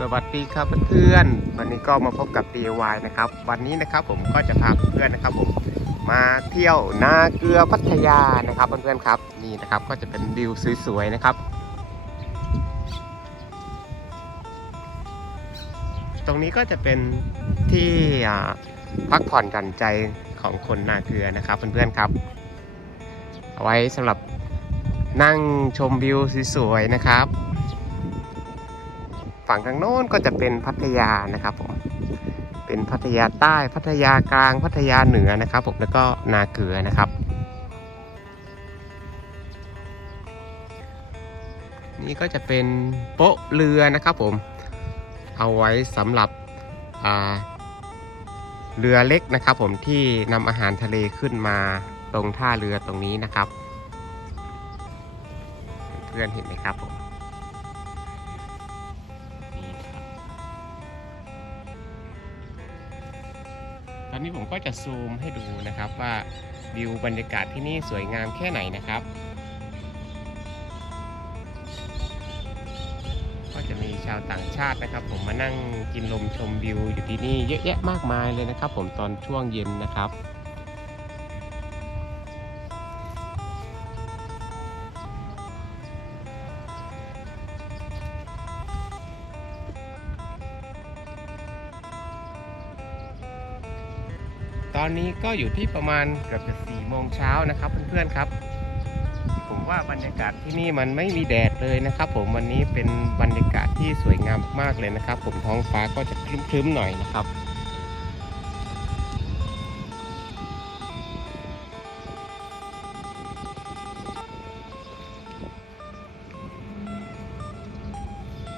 สวัสดีครับเพื่อนๆวันนี้ก็มาพบกับ DIY นะครับ วันนี้นะครับผมก็จะพาเพื่อนๆนะครับ ผมมาเที่ยวนาเกลือพัทยานะครับเพื่อนๆครับนี่นะครับก็จะเป็นวิวสวยๆนะครับ ตรงนี้ก็จะเป็นที่พักผ่อนหย่อนใจของคนนาเกลือนะครับเพื่อนๆครับ เอาไว้สำหรับนั่งชมวิวสวยๆนะครับ ฝั่งทางโน้นก็จะเป็นพัทยานะครับผมเป็นพัทยาใต้พัทยากลางพัทยาเหนือนะครับผมแล้วก็นาเกลือนะครับ นี่ก็จะเป็นโป๊ะเรือนะครับผมเอาไว้สำหรับอ่าเรือเล็กนะครับผมที่นำอาหารทะเลขึ้นมาตรงท่าเรือตรงนี้นะครับ เพื่อนเห็นไหมครับผม อนนี้ผมก็จะซูมให้ดูนะครับว่าวิวบรรยากาศที่นี่สวยงามแค่ไหนนะครับ ก็จะมีชาวต่างชาตินะครับ ผมมานั่งกินลมชมวิวอยู่ที่นี่เยอะแยะมากมายเลยนะครับ ผมตอนช่วงเย็นนะครับ ตอนนี้ก็อยู่ที่ประมาณเกือบจะสี่โมงเช้านะครับเพื่อนๆครับ ผมว่าบรรยากาศที่นี่มันไม่มีแดดเลยนะครับ ผมวันนี้เป็นบรรยากาศที่สวยงามมากเลยนะครับ ผมท้องฟ้าก็จะครึ้มๆหน่อยนะครับ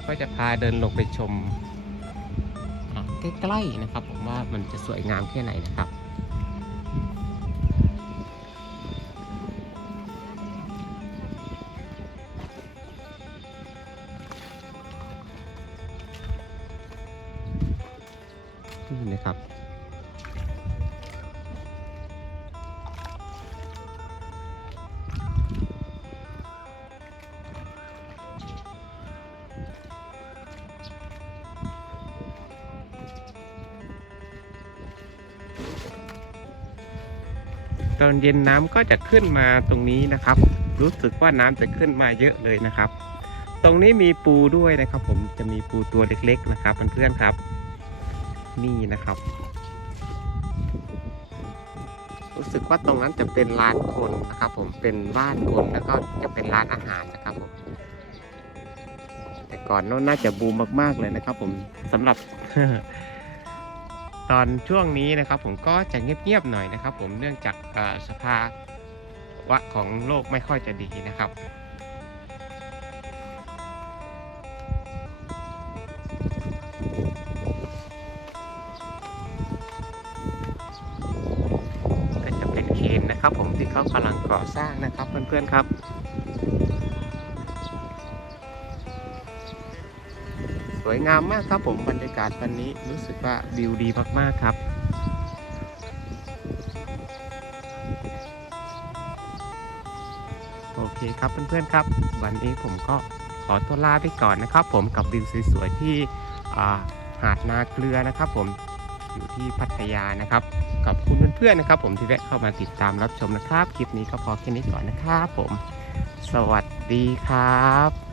ก็จะพาเดินลงไปชมใกล้ๆนะครับ ผมว่ามันจะสวยงามแค่ไหนนะครับ นี่นะครับตอนเย็นน้ำก็จะขึ้นมาตรงนี้นะครับ รู้สึกว่าน้ำจะขึ้นมาเยอะเลยนะครับ ตรงนี้มีปูด้วยนะครับ ผมจะมีปูตัวเล็กๆนะครับเพื่อนๆครับ นี่นะครับ รู้สึกว่าตรงนั้นจะเป็นร้านคนนะครับ ผมเป็นบ้านคนแล้วก็จะเป็นร้านอาหารนะครับผมแต่ก่อนน้นน่าจะบูมมาก ๆเลยนะครับ ผมสำหรับ ตอนช่วงนี้นะครับ ผมก็จะเงียบๆหน่อยนะครับ ผมเนื่องจากสภาวะของโลกไม่ค่อยจะดีนะครับ นะครับ ผมที่เขากำลังก่อสร้างนะครับเพื่อนๆครับสวยงามมากครับผมบรรยากาศวันนี้รู้สึกว่าวิวดีมากๆครับโอเคครับเพื่อนๆครับ วันนี้ผมก็ขอตัวลาไปก่อนนะครับ ผมกับวิวสวยๆที่หาดนาเกลือนะครับ ผมอยู่ที่พัทยานะครับ ขอบคุณเพื่อนๆนะครับ ผมที่แวะเข้ามาติดตามรับชมนะครับ คลิปนี้ก็พอแค่นี้ก่อนนะครับผม สวัสดีครับ